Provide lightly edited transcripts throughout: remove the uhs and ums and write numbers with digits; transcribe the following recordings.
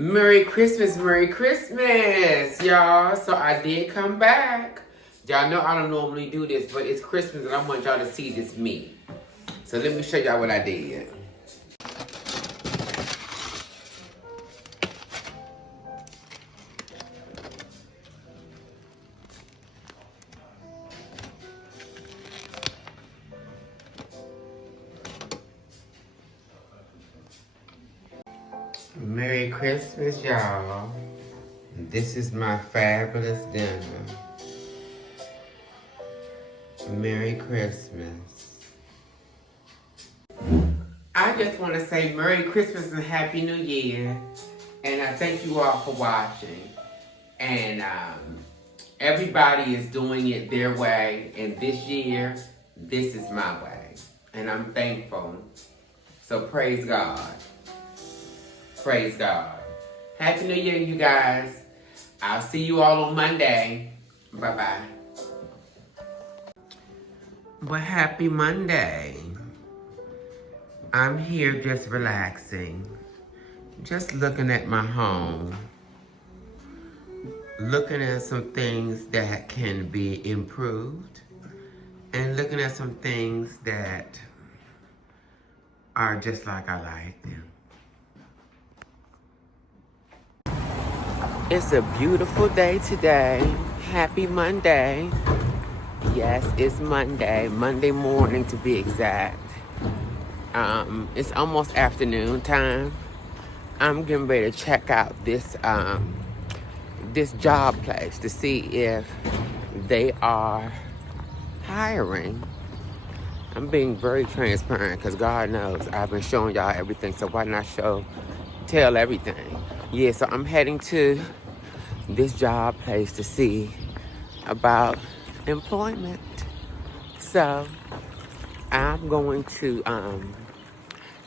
Merry Christmas, y'all. So I did come back. Y'all know I don't normally do this, but it's Christmas and I want y'all to see this me. So let me show y'all what I did. Merry Christmas, y'all. This is my fabulous dinner. Merry Christmas. I just want to say Merry Christmas and Happy New Year. And I thank you all for watching. And everybody is doing it their way. And this year, this is my way. And I'm thankful. So praise God. Praise God. Happy New Year, you guys. I'll see you all on Monday. Bye-bye. Well, happy Monday. I'm here just relaxing. Just looking at my home. Looking at some things that can be improved. And looking at some things that are just like I like them. It's a beautiful day today. Happy Monday. Yes, it's Monday. Monday morning to be exact. It's almost afternoon time. I'm getting ready to check out this this job place to see if they are hiring. I'm being very transparent because God knows I've been showing y'all everything, so why not tell everything? Yeah, so I'm heading to this job place to see about employment. So I'm going to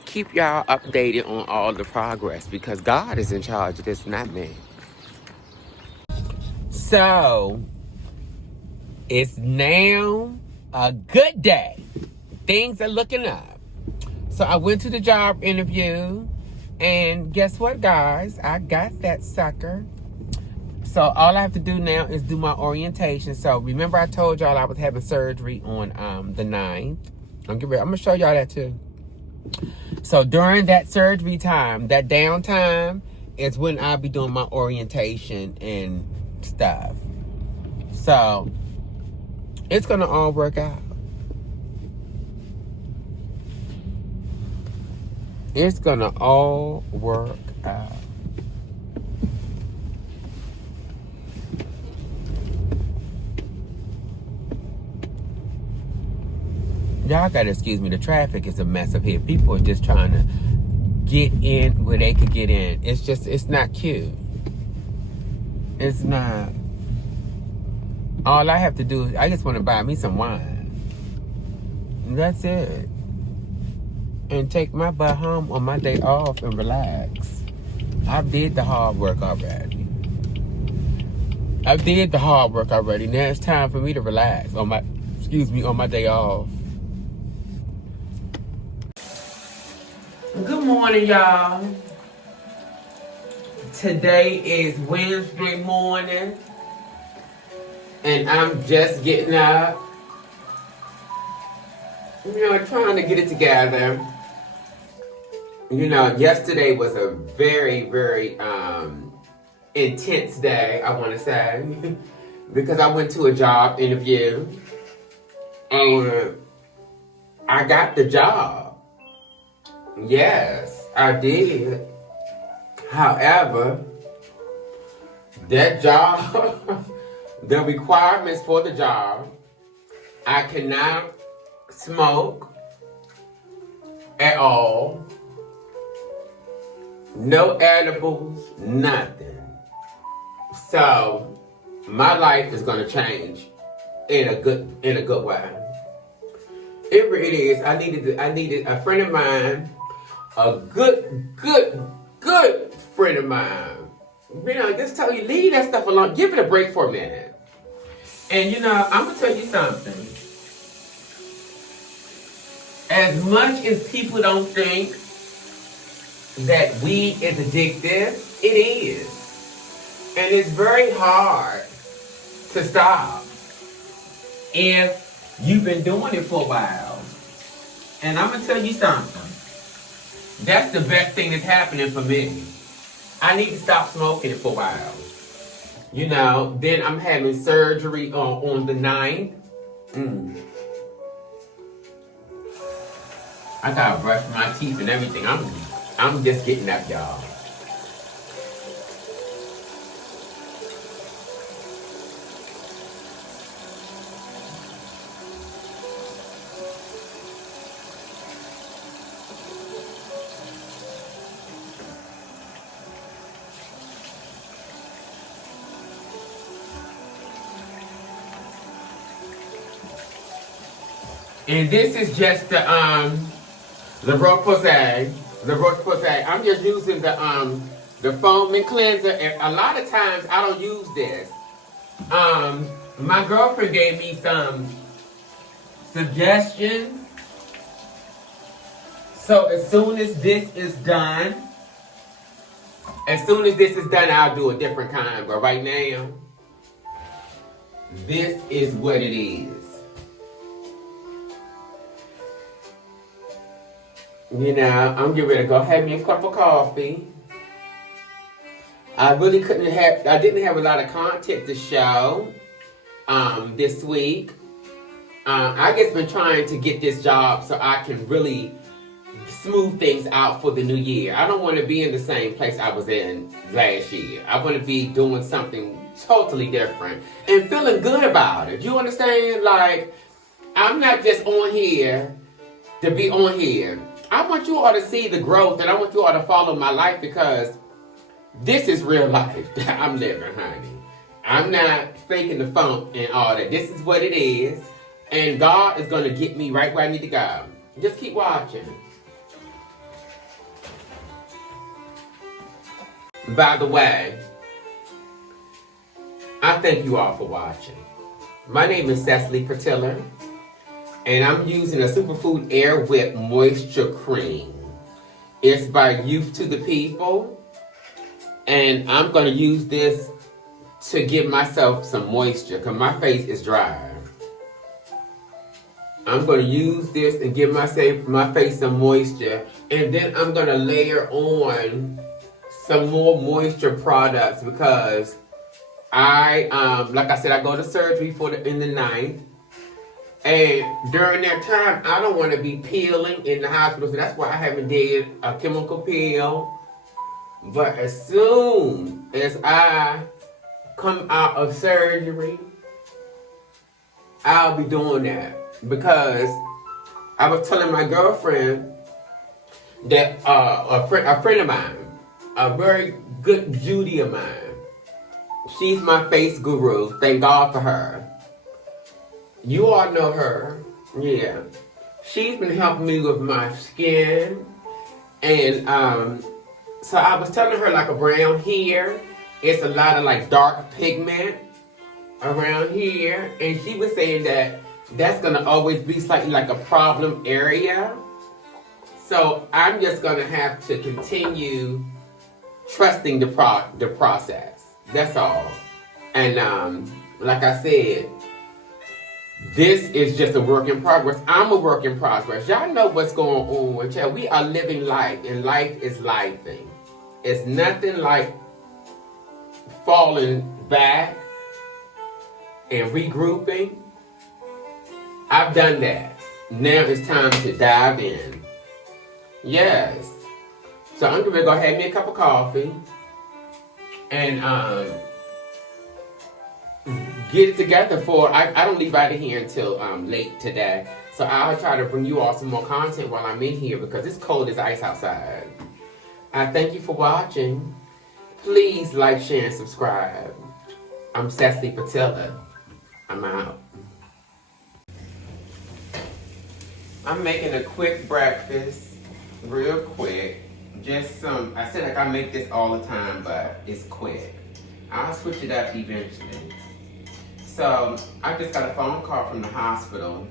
keep y'all updated on all the progress because God is in charge of this, not me. So it's now a good day. Things are looking up. So I went to the job interview and guess what, guys? I got that sucker. So all I have to do now is do my orientation. So remember I told y'all I was having surgery on the 9th. I'm gonna show y'all that too. So during that surgery time, that downtime is when I'll be doing my orientation and stuff. So it's gonna all work out. It's gonna all work out. Y'all gotta excuse me, the traffic is a mess up here. People are just trying to get in where they could get in. It's not cute. It's not. All I have to do is, I just want to buy me some wine. That's it. And take my butt home on my day off and relax. I did the hard work already. Now it's time for me to relax on my day off. Good morning, y'all. Today is Wednesday morning, and I'm just getting up. Trying to get it together. Yesterday was a very, very intense day, I want to say, because I went to a job interview, and I got the job. Yes, I did. However, that job, the requirements for the job, I cannot smoke at all. No edibles, nothing. So my life is gonna change in a good way. It really is. I needed a friend of mine. A good friend of mine. Just tell you, leave that stuff alone. Give it a break for a minute. And I'm gonna tell you something. As much as people don't think that weed is addictive, It is. And it's very hard to stop if you've been doing it for a while. And I'm going to tell you something. That's the best thing that's happening for me. I need to stop smoking it for a while. You know, then I'm having surgery on the 9th. I gotta brush my teeth and everything. I'm just getting up, y'all. And this is just the La Roche-Posay. La Roche-Posay. I'm just using the foaming cleanser. And a lot of times I don't use this. My girlfriend gave me some suggestions. So as soon as this is done, I'll do a different kind. But right now, this is what it is. You know, I'm getting ready to go have me a cup of coffee. I didn't have a lot of content to show this week. I just been trying to get this job so I can really smooth things out for the new year. I don't want to be in the same place I was in last year. I want to be doing something totally different and feeling good about it. You understand? Like, I'm not just on here to be on here. I want you all to see the growth, and I want you all to follow my life, because this is real life that I'm living, honey. I'm not faking the funk and all that. This is what it is, and God is going to get me right where I need to go. Just keep watching. By the way, I thank you all for watching. My name is Cecily Patilla, and I'm using a Superfood Air Whip Moisture Cream. It's by Youth to the People. And I'm going to use this to give myself some moisture, because my face is dry. I'm going to use this and give my face some moisture. And then I'm going to layer on some more moisture products, because like I said, I go to surgery in the 9th. And during that time, I don't want to be peeling in the hospital. So that's why I haven't did a chemical peel. But as soon as I come out of surgery, I'll be doing that. Because I was telling my girlfriend that a friend of mine, a very good Judy of mine, she's my face guru. Thank God for her. You all know her. Yeah. She's been helping me with my skin. And so I was telling her, like, around here, it's a lot of like dark pigment around here. And she was saying that that's going to always be slightly like a problem area. So I'm just going to have to continue trusting the process. That's all. And like I said, this is just a work in progress. I'm a work in progress. Y'all know what's going on. Y'all, we are living life, and life is lifing. It's nothing like falling back and regrouping. I've done that. Now it's time to dive in. Yes. So I'm going to go have me a cup of coffee and get it together for, I don't leave out of here until late today. So I'll try to bring you all some more content while I'm in here, because it's cold as ice outside. I thank you for watching. Please like, share, and subscribe. I'm Cecily Patilla. I'm out. I'm making a quick breakfast, real quick. Just some, I said like I make this all the time, but it's quick. I'll switch it up eventually. So I just got a phone call from the hospital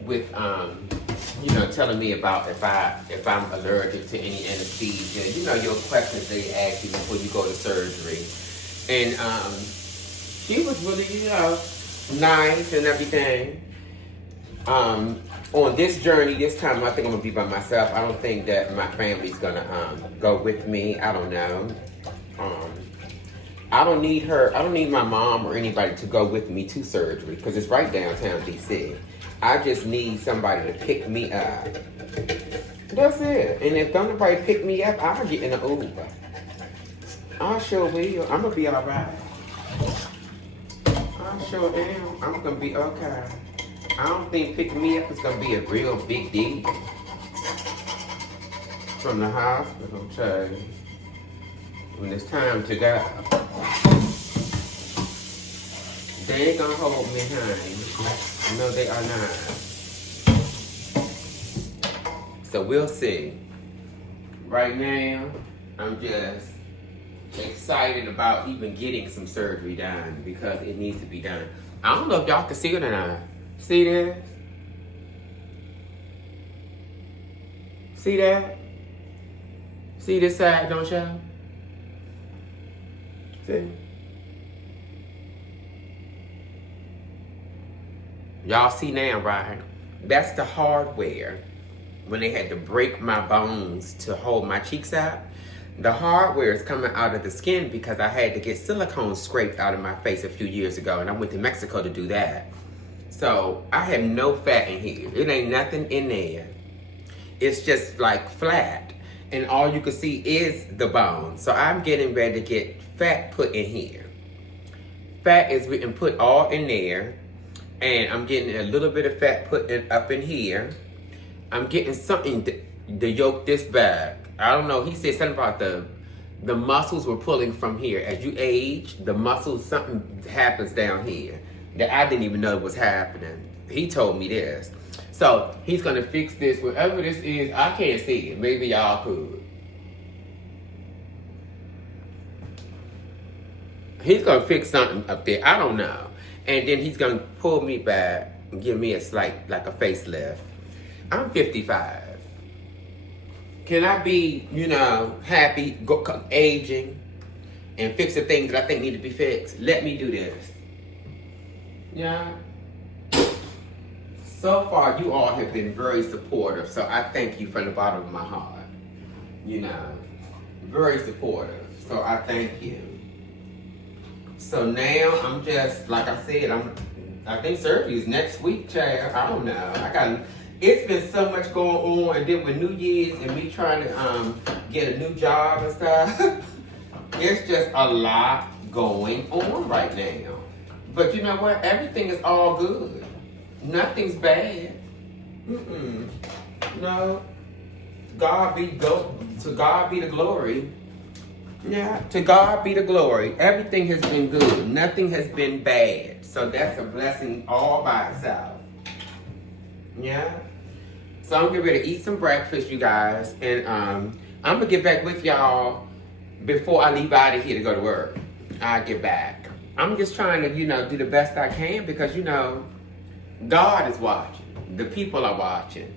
with telling me about if I'm allergic to any anesthesia. Your questions they ask you before you go to surgery. And she was really, nice and everything. On this journey, this time I think I'm gonna be by myself. I don't think that my family's gonna go with me. I don't know. I don't need my mom or anybody to go with me to surgery because it's right downtown DC. I just need somebody to pick me up. That's it. And if don't nobody pick me up, I'll get in an Uber. I sure will. I'm gonna be all right. I sure am. I'm gonna be okay. I don't think picking me up is gonna be a real big deal. From the hospital, I'm telling you. When it's time to go. They ain't gonna hold me, honey. No, they are not. So we'll see. Right now, I'm just excited about even getting some surgery done because it needs to be done. I don't know if y'all can see it or not. See this? See that? See this side, don't y'all? See? Y'all see now, right? That's the hardware. When they had to break my bones to hold my cheeks out, the hardware is coming out of the skin because I had to get silicone scraped out of my face a few years ago, and I went to Mexico to do that. So I have no fat in here. It ain't nothing in there. It's just like flat, and all you can see is the bone. So I'm getting ready to get fat put in here. Fat is being put all in there, and I'm getting a little bit of fat put up in here. I'm getting something to yoke this back. I don't know. He said something about the muscles were pulling from here. As you age, the muscles, something happens down here that I didn't even know was happening. He told me this. So he's gonna fix this. Whatever this is, I can't see it. Maybe y'all could. He's gonna fix something up there. I don't know. And then he's gonna pull me back and give me a slight, like a facelift. I'm 55. Can I be, happy, aging, and fix the things that I think need to be fixed? Let me do this. Yeah. So far, you all have been very supportive, so I thank you from the bottom of my heart. Very supportive, so I thank you. So now I'm just, like I said, I think surgery is next week, child. I don't know. It's been so much going on, and then with New Year's and me trying to get a new job and stuff, it's just a lot going on right now. But you know what? Everything is all good. Nothing's bad. No. To God be the glory. Yeah, to God be the glory. Everything has been good. Nothing has been bad. So that's a blessing all by itself. Yeah. So I'm getting ready to eat some breakfast, you guys. And I'm going to get back with y'all before I leave out of here to go to work. I'll get back. I'm just trying to, do the best I can because, God is watching. The people are watching.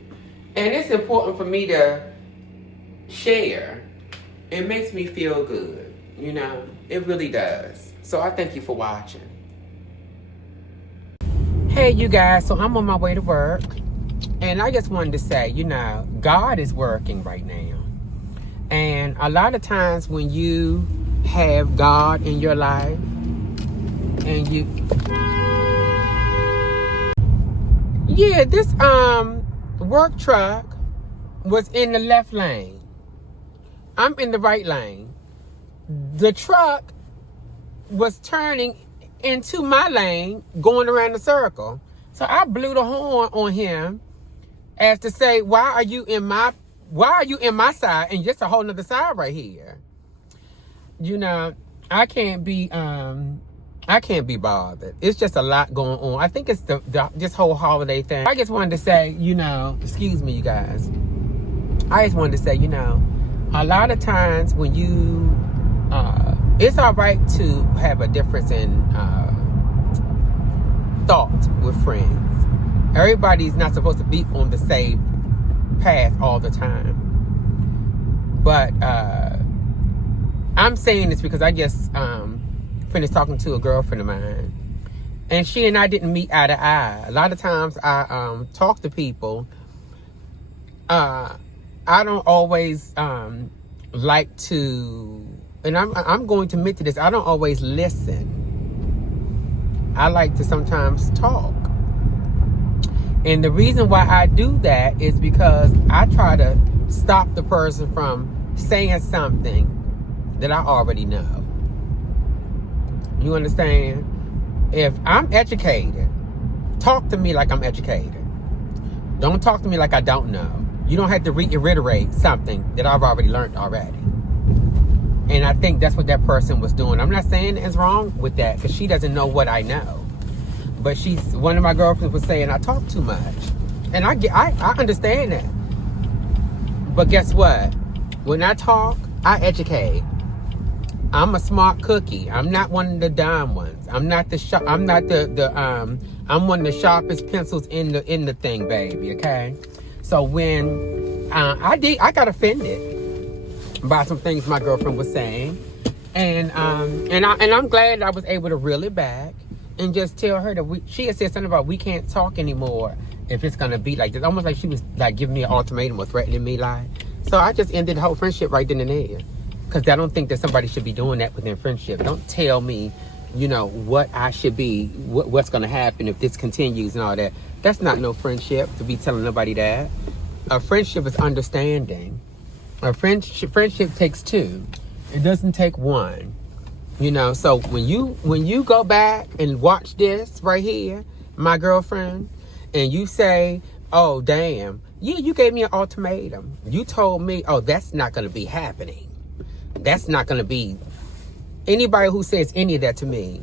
And it's important for me to share. It makes me feel good. It really does. So I thank you for watching. Hey, you guys. So I'm on my way to work. And I just wanted to say, God is working right now. And a lot of times when you have God in your life and this work truck was in the left lane. I'm in the right lane. The truck was turning into my lane, going around the circle. So I blew the horn on him as to say, why are you in my side and just a whole nother side right here? I can't be bothered. It's just a lot going on. I think it's this whole holiday thing. I just wanted to say, excuse me, you guys. I just wanted to say, a lot of times when it's all right to have a difference in thought with friends. Everybody's not supposed to be on the same path all the time. But I'm saying this because I just finished talking to a girlfriend of mine, and she and I didn't meet eye to eye. A lot of times I talk to people. I don't always like to, and I'm going to admit to this, I don't always listen. I like to sometimes talk. And the reason why I do that is because I try to stop the person from saying something that I already know. You understand? If I'm educated, talk to me like I'm educated. Don't talk to me like I don't know. You don't have to reiterate something that I've already learned already. And I think that's what that person was doing. I'm not saying it's wrong with that, because she doesn't know what I know. But one of my girlfriends was saying I talk too much. And I understand that. But guess what? When I talk, I educate. I'm a smart cookie. I'm not one of the dumb ones. I'm not the I'm one of the sharpest pencils in the thing, baby. Okay. So when I got offended by some things my girlfriend was saying, and I'm glad I was able to reel it back and just tell her that she had said something about we can't talk anymore if it's gonna be like this. Almost like she was like giving me an ultimatum or threatening me, like. So I just ended the whole friendship right then and there, because I don't think that somebody should be doing that within friendship. Don't tell me, what I should be, what's gonna happen if this continues and all that. That's not no friendship, to be telling nobody that. A friendship is understanding. A friendship takes two. It doesn't take one. So when you go back and watch this right here, my girlfriend, and you say, oh, damn, you gave me an ultimatum. You told me, oh, that's not going to be happening. That's not going to be. Anybody who says any of that to me,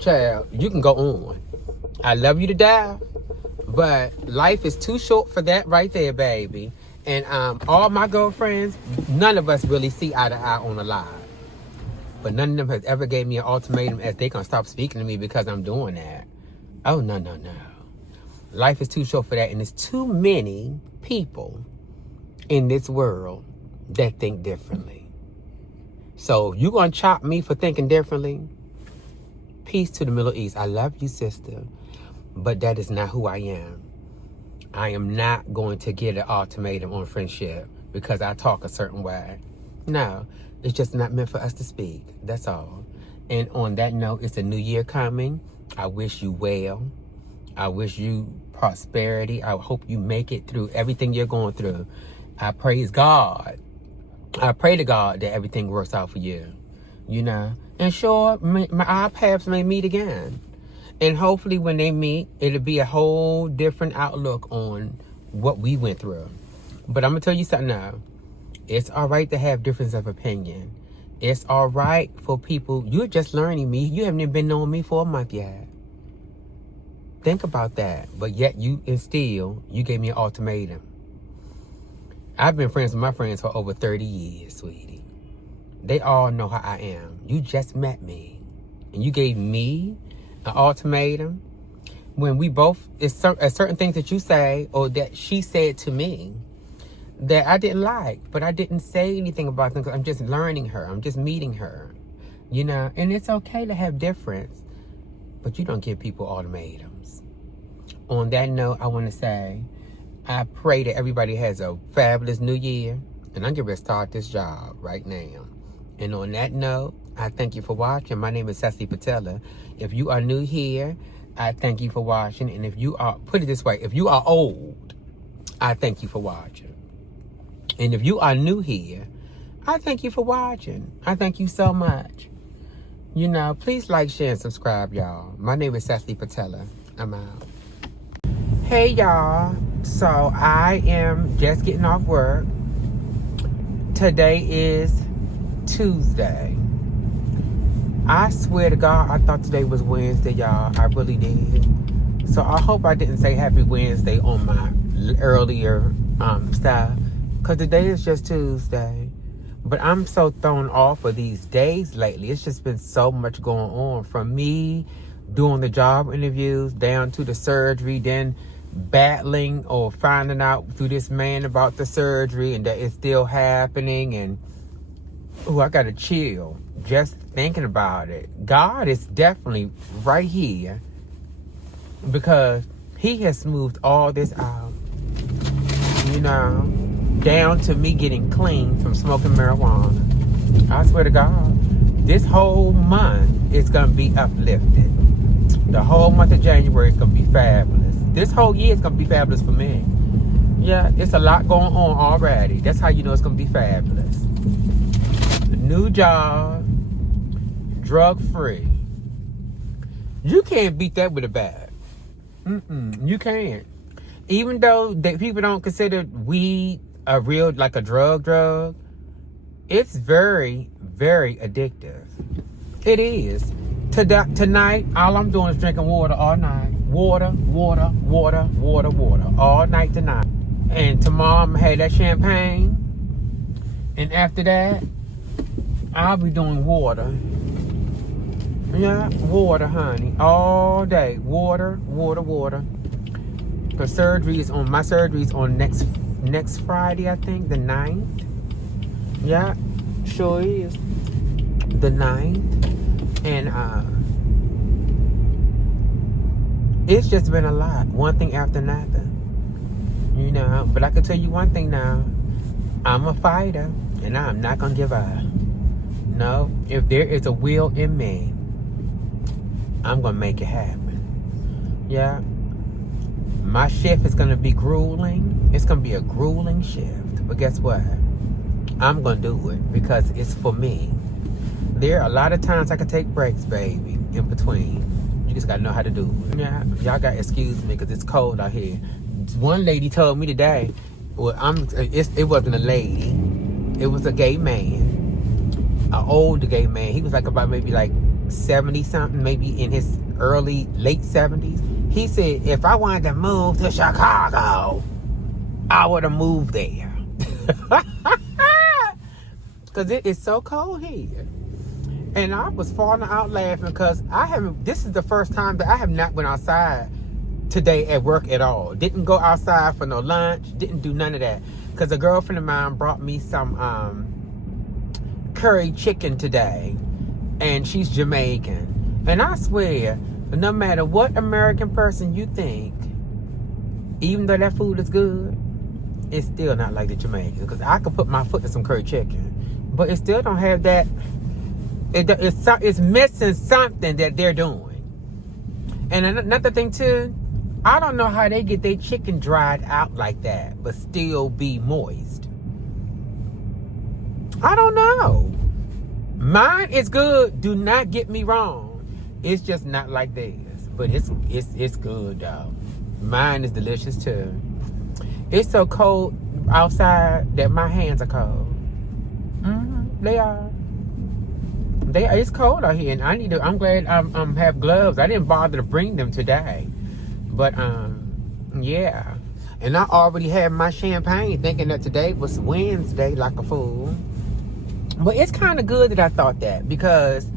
child, you can go on. I love you to death, but life is too short for that right there, baby. And all my girlfriends, none of us really see eye to eye on a lie. But none of them has ever gave me an ultimatum as they gonna stop speaking to me because I'm doing that. Oh, no. Life is too short for that. And there's too many people in this world that think differently. So you gonna chop me for thinking differently? Peace to the Middle East. I love you, sister. But that is not who I am. I am not going to get an ultimatum on friendship because I talk a certain way. No, it's just not meant for us to speak. That's all. And on that note, it's a new year coming. I wish you well. I wish you prosperity. I hope you make it through everything you're going through. I praise God. I pray to God that everything works out for you. And sure, our paths may meet again. And hopefully when they meet, it'll be a whole different outlook on what we went through. But I'm going to tell you something now. It's all right to have difference of opinion. It's all right for people. You're just learning me. You haven't even been knowing me for a month yet. Think about that. But yet you gave me an ultimatum. I've been friends with my friends for over 30 years, sweetie. They all know how I am. You just met me. And you gave me an ultimatum when we both, it's certain things that you say or that she said to me that I didn't like, but I didn't say anything about them because I'm just learning her. I'm just meeting her, and it's okay to have difference, but you don't give people ultimatums. On that note, I want to say, I pray that everybody has a fabulous new year, and I'm going to start this job right now. And on that note, I thank you for watching. My name is Cecily Patella. If you are new here, I thank you for watching. And if you are, put it this way, if you are old, I thank you for watching. And if you are new here, I thank you for watching. I thank you so much. Please like, share, and subscribe, y'all. My name is Cecily Patella. I'm out. Hey, y'all. So I am just getting off work. Today is Tuesday. I swear to God, I thought today was Wednesday, y'all. I really did. So I hope I didn't say Happy Wednesday on my earlier stuff, because today is just Tuesday. But I'm so thrown off of these days lately. It's just been so much going on, from me doing the job interviews down to the surgery, then battling or finding out through this man about the surgery and that it's still happening. And I gotta chill just thinking about it. God is definitely right here because he has smoothed all this out, down to me getting clean from smoking marijuana. I swear to God, this whole month is gonna be uplifted. The whole month of January is gonna be fabulous. This whole year is gonna be fabulous for me. Yeah, it's a lot going on already. That's how you know it's gonna be fabulous. New job, drug-free. You can't beat that with a bag. You can't. Even though people don't consider weed a real, like a drug, it's very, very addictive. It is. Tonight, all I'm doing is drinking water all night. Water, all night tonight. And tomorrow I'm gonna have that champagne. And after that, I'll be doing water. Yeah, water, honey. All day. Water. My surgery is on next Friday, I think, the 9th. Yeah, sure is. The 9th. And it's just been a lot. One thing after another. But I can tell you one thing now. I'm a fighter and I'm not gonna give up. No, if there is a will in me, I'm gonna make it happen. Yeah. My shift is gonna be grueling. It's gonna be a grueling shift. But guess what? I'm gonna do it because it's for me. There are a lot of times I can take breaks, baby, in between. You just gotta know how to do it. Yeah, y'all gotta excuse me because it's cold out here. One lady told me today, it wasn't a lady, it was a gay man, an older gay man. He was like about maybe like 70 something, maybe in his late 70s. He said, if I wanted to move to Chicago, I would have moved there. Because it is so cold here. And I was falling out laughing because this is the first time that I have not went outside today at work at all. Didn't go outside for no lunch, didn't do none of that. Because a girlfriend of mine brought me some curry chicken today. And she's Jamaican. And I swear, no matter what American person you think, even though that food is good, it's still not like the Jamaican. Because I could put my foot in some curry chicken, but it still don't have that. It's missing something that they're doing. And another thing too, I don't know how they get their chicken dried out like that, but still be moist. I don't know. Mine is good. Do not get me wrong. It's just not like theirs. But it's good though. Mine is delicious too. It's so cold outside that my hands are cold. They are. It's cold out here, and I'm glad I have gloves. I didn't bother to bring them today. But yeah. And I already had my champagne thinking that today was Wednesday like a fool. But it's kind of good that I thought that because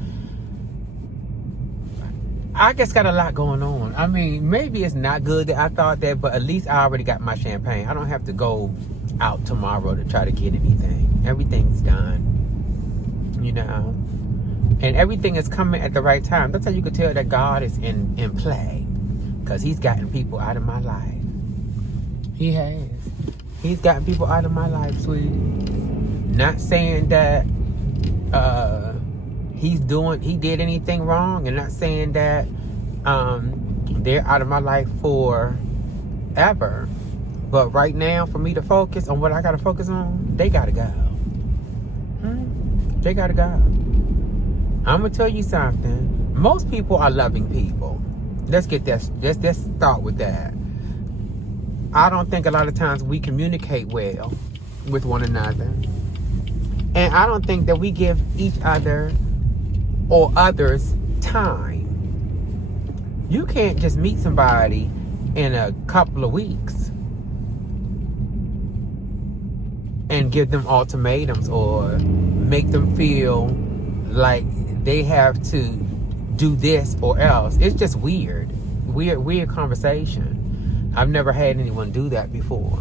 I just got a lot going on. I mean, maybe it's not good that I thought that, but at least I already got my champagne. I don't have to go out tomorrow to try to get anything. Everything's done. And everything is coming at the right time. That's how you can tell that God is in play. Because he's gotten people out of my life. He has. He's gotten people out of my life, sweetie. Not saying that he did anything wrong, and not saying that they're out of my life forever. But right now, for me to focus on what I gotta focus on, they gotta go. They gotta go. I'm gonna tell you something. Most people are loving people. Let's start with that. I don't think a lot of times we communicate well with one another. And I don't think that we give each other or others time. You can't just meet somebody in a couple of weeks and give them ultimatums or make them feel like they have to do this or else. It's just weird conversation. I've never had anyone do that before.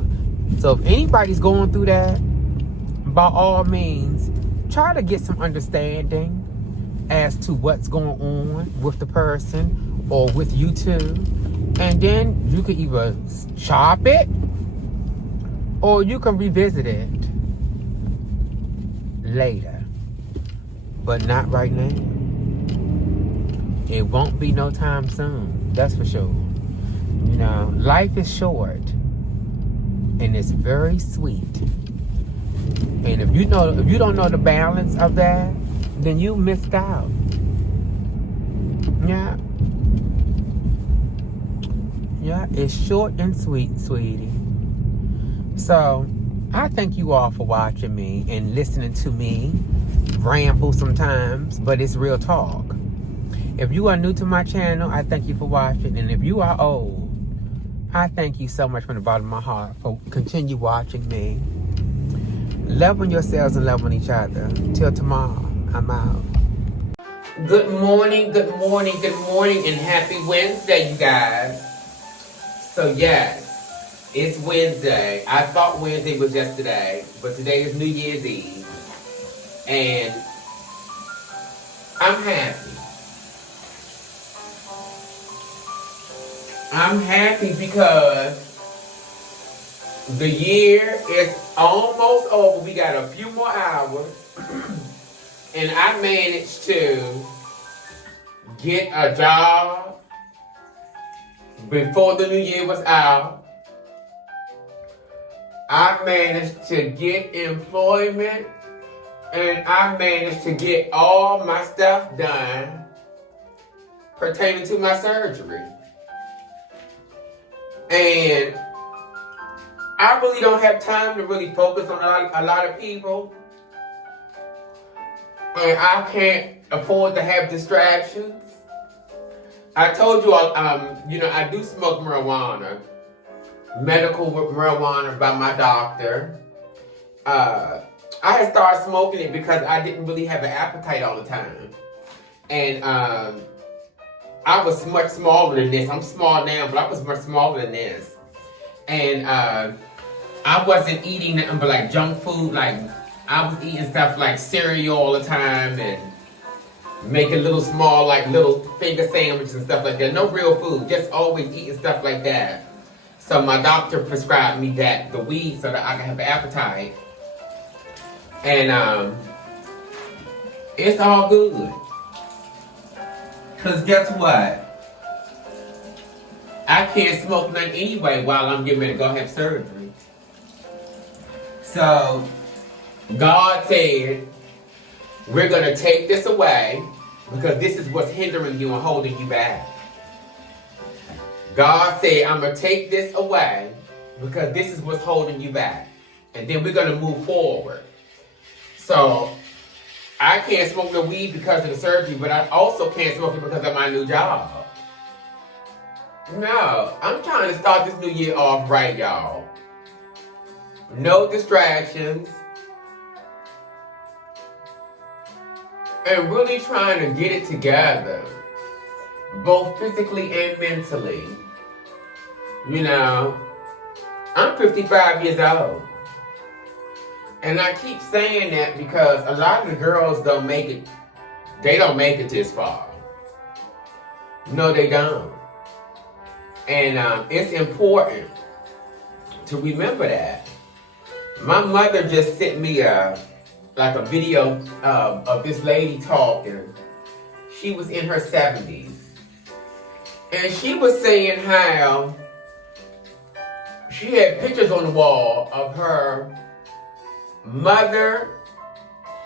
So if anybody's going through that, by all means, try to get some understanding as to what's going on with the person or with you too. And then you can either chop it or you can revisit it later. But not right now. It won't be no time soon. That's for sure. You know, life is short. And it's very sweet. And if you don't know the balance of that, then you missed out. Yeah. Yeah, it's short and sweet, sweetie. So, I thank you all for watching me and listening to me ramble sometimes, but it's real talk. If you are new to my channel, I thank you for watching. And if you are old, I thank you so much from the bottom of my heart for continue watching me. Love on yourselves and love on each other. Till tomorrow, I'm out. Good morning, good morning, good morning, and happy Wednesday, you guys. So yes, it's Wednesday. I thought Wednesday was yesterday, but today is New Year's Eve. And I'm happy. I'm happy because the year is almost over. We got a few more hours. And I managed to get a job before the new year was out. I managed to get employment. And I managed to get all my stuff done pertaining to my surgery. And I really don't have time to really focus on a lot of people. And I can't afford to have distractions. I told you, I do smoke marijuana. Medical marijuana by my doctor. I had started smoking it because I didn't really have an appetite all the time. And I was much smaller than this. I'm small now, but I was much smaller than this. And I wasn't eating nothing but like junk food. Like I was eating stuff like cereal all the time and making little small like little finger sandwiches and stuff like that. No real food, just always eating stuff like that. So my doctor prescribed me the weed so that I can have an appetite. And it's all good. Cause guess what? I can't smoke nothing anyway while I'm getting ready to go have surgery. So God said, we're gonna take this away because this is what's hindering you and holding you back. God said, I'm gonna take this away because this is what's holding you back. And then we're gonna move forward. So I can't smoke the weed because of the surgery, but I also can't smoke it because of my new job. No, I'm trying to start this new year off right, y'all. No distractions. And really trying to get it together. Both physically and mentally. You know, I'm 55 years old. And I keep saying that because a lot of the girls don't make it. They don't make it this far. No, they don't. And it's important to remember that. My mother just sent me a video of this lady talking. She was in her 70s. And she was saying how she had pictures on the wall of her mother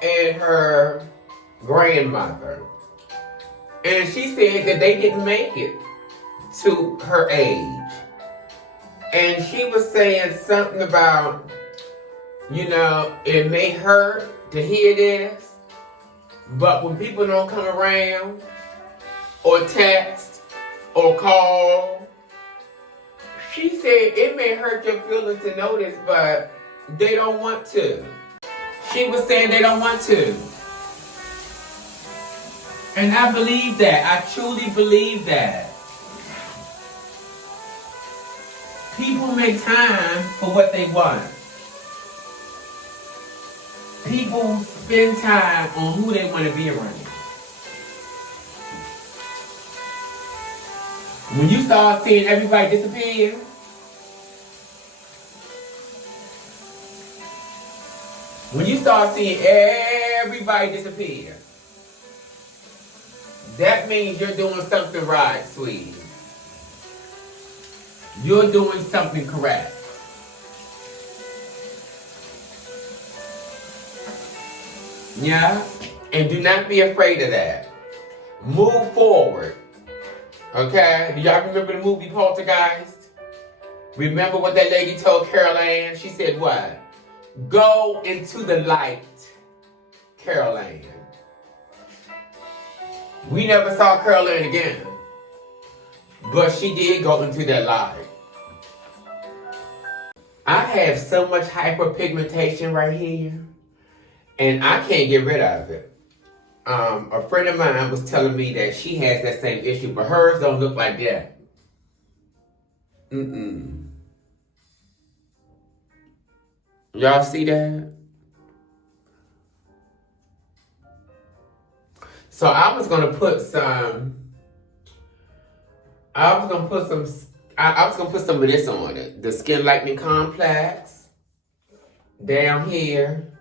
and her grandmother. And she said that they didn't make it to her age. And she was saying something about, you know, it may hurt to hear this, but when people don't come around or text or call, she said it may hurt your feelings to know this, but they don't want to. She was saying they don't want to. And I believe that. I truly believe that. People make time for what they want. People spend time on who they want to be around. When you start seeing everybody disappear, when you start seeing everybody disappear, that means you're doing something right, sweetie. You're doing something correct. Yeah? And do not be afraid of that. Move forward. Okay? Do y'all remember the movie Poltergeist? Remember what that lady told Carol Ann? She said what? Go into the light, Carol Ann. We never saw Carol Ann again. But she did go into that light. I have so much hyperpigmentation right here, and I can't get rid of it. A friend of mine was telling me that she has that same issue, but hers don't look like that. Y'all see that? So I was gonna put some of this on it. The Skin Lightening Complex down here.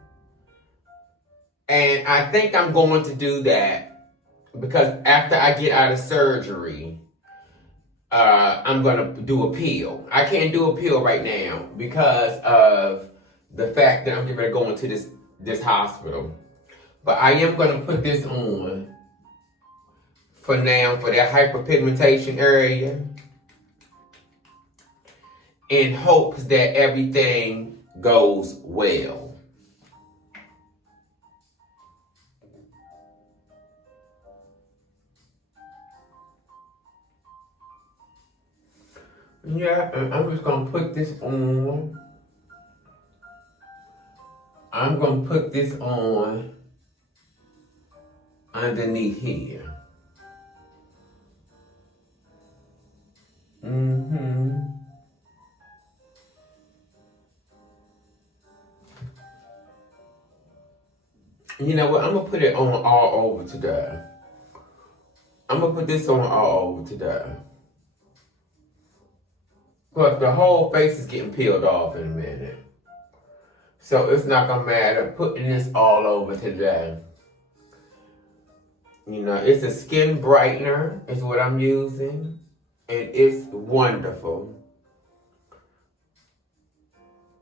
And I think I'm going to do that because after I get out of surgery, I'm going to do a peel. I can't do a peel right now because of the fact that I'm getting ready to go into this hospital. But I am going to put this on for now for that hyperpigmentation area in hopes that everything goes well. Yeah, and I'm just going to put this on. I'm going to put this on underneath here. You know what? I'm going to put it on all over today. I'm going to put this on all over today. But the whole face is getting peeled off in a minute. So it's not going to matter putting this all over today. You know, it's a skin brightener is what I'm using. And it's wonderful.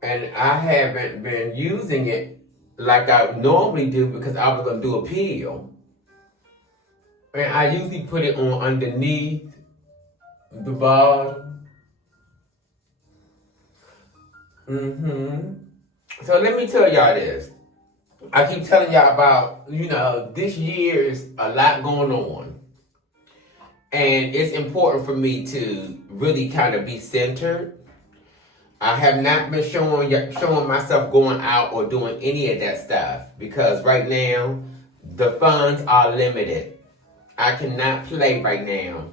And I haven't been using it like I normally do because I was going to do a peel. And I usually put it on underneath the bottom. So let me tell y'all this. I keep telling y'all about, this year is a lot going on. And it's important for me to really kind of be centered. I have not been showing myself going out or doing any of that stuff because right now the funds are limited. I cannot play right now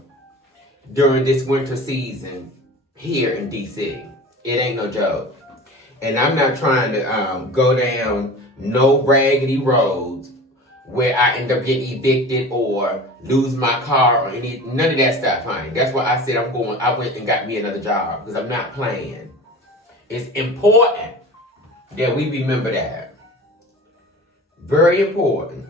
during this winter season here in DC. It ain't no joke. And I'm not trying to go down no raggedy roads where I end up getting evicted or lose my car or none of that stuff, honey. That's why I said I went and got me another job because I'm not playing. It's important that we remember that. Very important.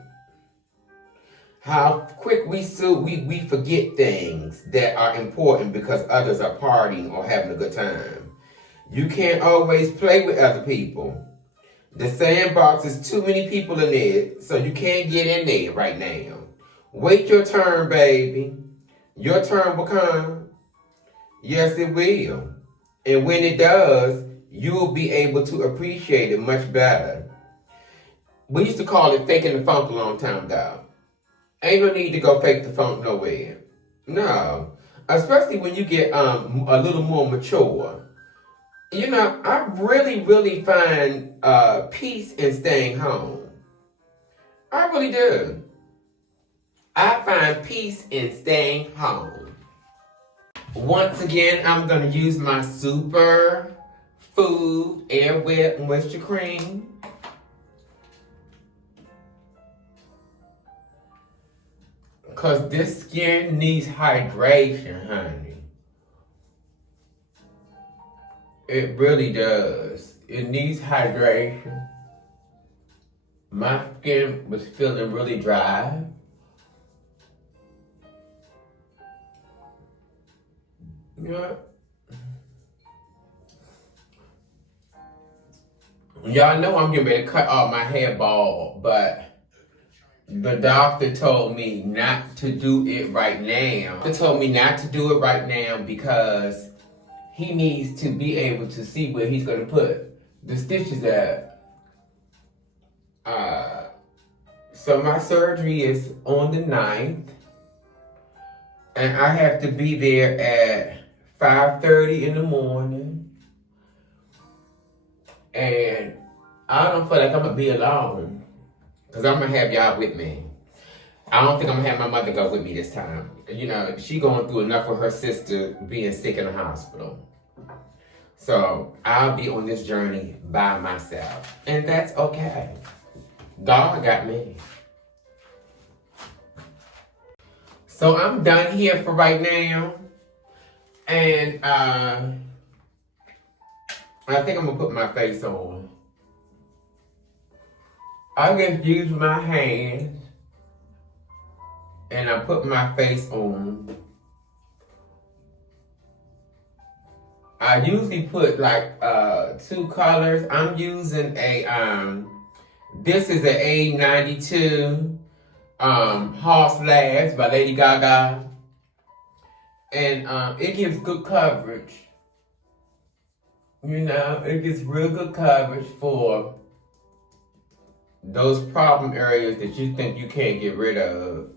How quick we forget things that are important because others are partying or having a good time. You can't always play with other people. The sandbox is too many people in there, so you can't get in there right now. Wait your turn, baby. Your turn will come. Yes, it will. And when it does, you'll be able to appreciate it much better. We used to call it faking the funk a long time ago. Ain't no need to go fake the funk nowhere. No. Especially when you get a little more mature. I really, really find peace in staying home. I really do. I find peace in staying home. Once again, I'm going to use my Super Food Air Wet Moisture Cream. Because this skin needs hydration, honey. It really does. It needs hydration. My skin was feeling really dry. Yeah. Y'all know I'm getting ready to cut off my hair bald, but the doctor told me not to do it right now. He told me not to do it right now because he needs to be able to see where he's going to put the stitches at. So my surgery is on the 9th, and I have to be there at 5:30 in the morning. And I don't feel like I'm going to be alone, because I'm going to have y'all with me. I don't think I'm going to have my mother go with me this time. You know, she going through enough with her sister being sick in the hospital. So I'll be on this journey by myself. And that's okay. God got me. So I'm done here for right now. And I think I'm going to put my face on. I just use my hands and I put my face on. I usually put like 2 colors. I'm using a this is an A92 Hoss Labs by Lady Gaga, and it gives good coverage. You know, it gives real good coverage for those problem areas that you think you can't get rid of.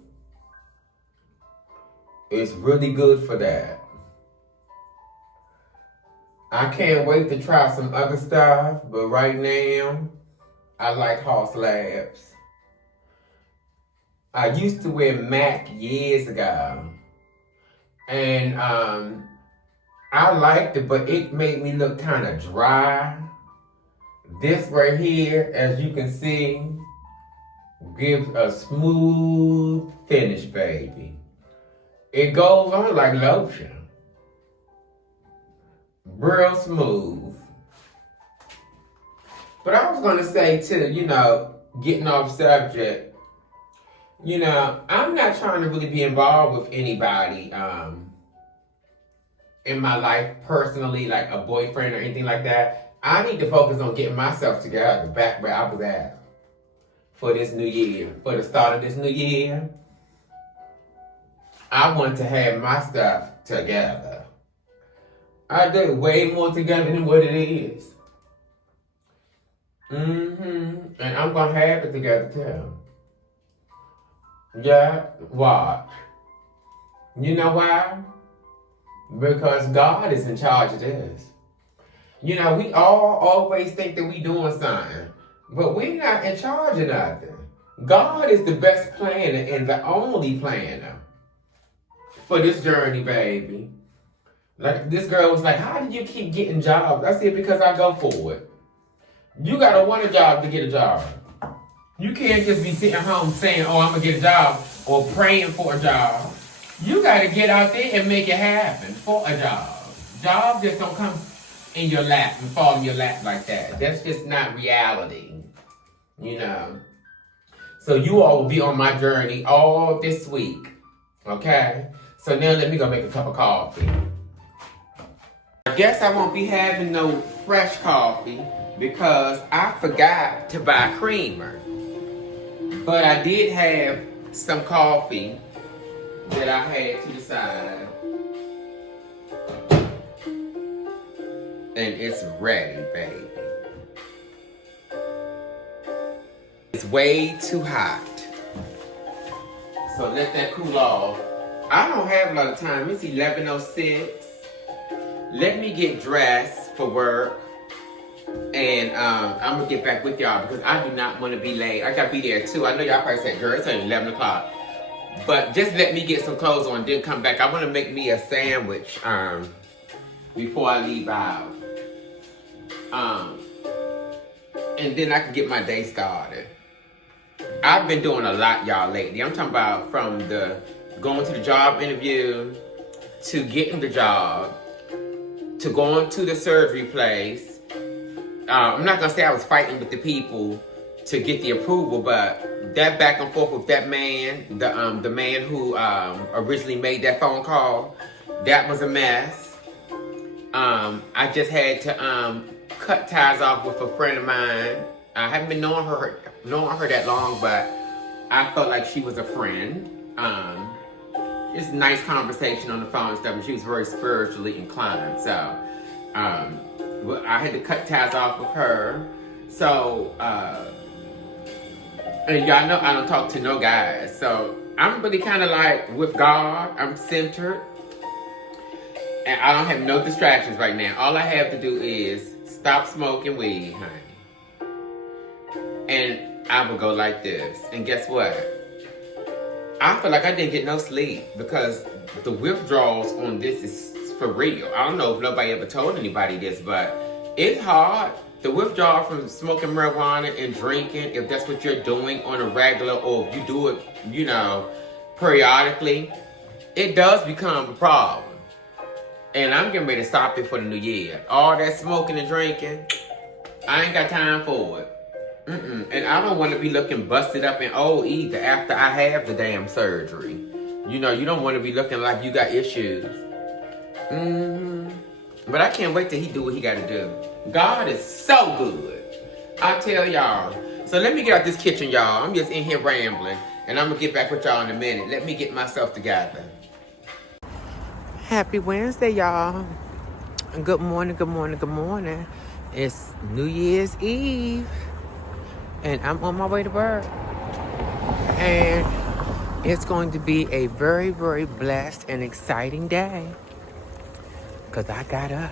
It's really good for that. I can't wait to try some other stuff, but right now, I like Hoss Labs. I used to wear MAC years ago, and I liked it, but it made me look kind of dry. This right here, as you can see, gives a smooth finish, baby. It goes on like lotion. Real smooth. But I was going to say too, you know, getting off subject, you know, I'm not trying to really be involved with anybody in my life personally, like a boyfriend or anything like that. I need to focus on getting myself together back where I was at for this new year. For the start of this new year, I want to have my stuff together. I do way more together than what it is. And I'm going to have it together too. Yeah, watch. You know why? Because God is in charge of this. You know, we all always think that we doing something, but we're not in charge of nothing. God is the best planner and the only planner for this journey, baby. Like this girl was like, how did you keep getting jobs? I said, because I go for it. You gotta want a job to get a job. You can't just be sitting home saying, oh, I'm gonna get a job, or praying for a job. You gotta get out there and make it happen for a job. Jobs just don't come in your lap and fall in your lap like that. That's just not reality, you know. So you all will be on my journey all this week, okay? So now let me go make a cup of coffee. I guess I won't be having no fresh coffee because I forgot to buy creamer. But I did have some coffee that I had to the side. And it's ready, baby. It's way too hot. So let that cool off. I don't have a lot of time. It's 11:06. Let me get dressed for work. And I'm going to get back with y'all because I do not want to be late. I got to be there too. I know y'all probably said, girl, it's only 11 o'clock. But just let me get some clothes on, then come back. I want to make me a sandwich before I leave out. And then I can get my day started. I've been doing a lot, y'all, lately. I'm talking about from the going to the job interview, to getting the job, to going to the surgery place. I'm not gonna say I was fighting with the people to get the approval, but that back and forth with that man, the man who originally made that phone call, that was a mess. I just had to cut ties off with a friend of mine. I haven't been knowing her that long, but I felt like she was a friend. It's a nice conversation on the phone and stuff, and she was very spiritually inclined. So I had to cut ties off with her. So, and y'all know I don't talk to no guys. So I'm really kind of like with God. I'm centered. And I don't have no distractions right now. All I have to do is stop smoking weed, honey. And I would go like this. And guess what? I feel like I didn't get no sleep because the withdrawals on this is for real. I don't know if nobody ever told anybody this, but it's hard. The withdrawal from smoking marijuana and drinking, if that's what you're doing on a regular, or if you do it, you know, periodically, it does become a problem. And I'm getting ready to stop it for the new year. All that smoking and drinking, I ain't got time for it. And I don't want to be looking busted up and old either after I have the damn surgery. You know, you don't want to be looking like you got issues. But I can't wait till he do what he got to do. God is so good. I tell y'all. So let me get out this kitchen, y'all. I'm just in here rambling. And I'm going to get back with y'all in a minute. Let me get myself together. Happy Wednesday, y'all. Good morning, good morning, good morning. It's New Year's Eve. And I'm on my way to work. And it's going to be a very, very blessed and exciting day. Because I got up.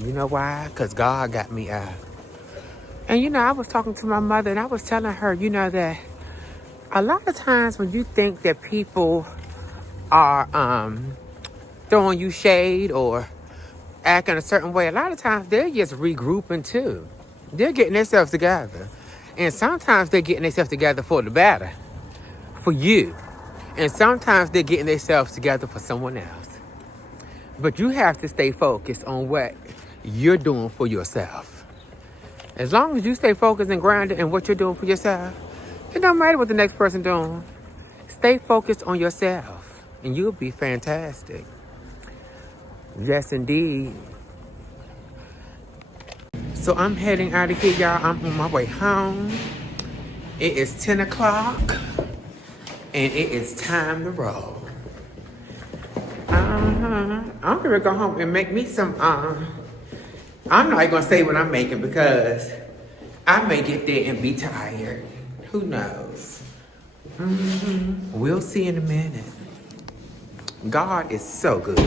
You know why? Because God got me up. And, you know, I was talking to my mother and I was telling her, you know, that a lot of times when you think that people are throwing you shade or acting a certain way, a lot of times they're just regrouping too. They're getting themselves together. And sometimes they're getting themselves together for the better, for you. And sometimes they're getting themselves together for someone else. But you have to stay focused on what you're doing for yourself. As long as you stay focused and grounded in what you're doing for yourself, it don't matter what the next person doing. Stay focused on yourself and you'll be fantastic. Yes, indeed. So I'm heading out of here, y'all. I'm on my way home. It is 10 o'clock and it is time to roll. I'm gonna go home and make me some, I'm not gonna say what I'm making because I may get there and be tired. Who knows? We'll see in a minute. God is so good.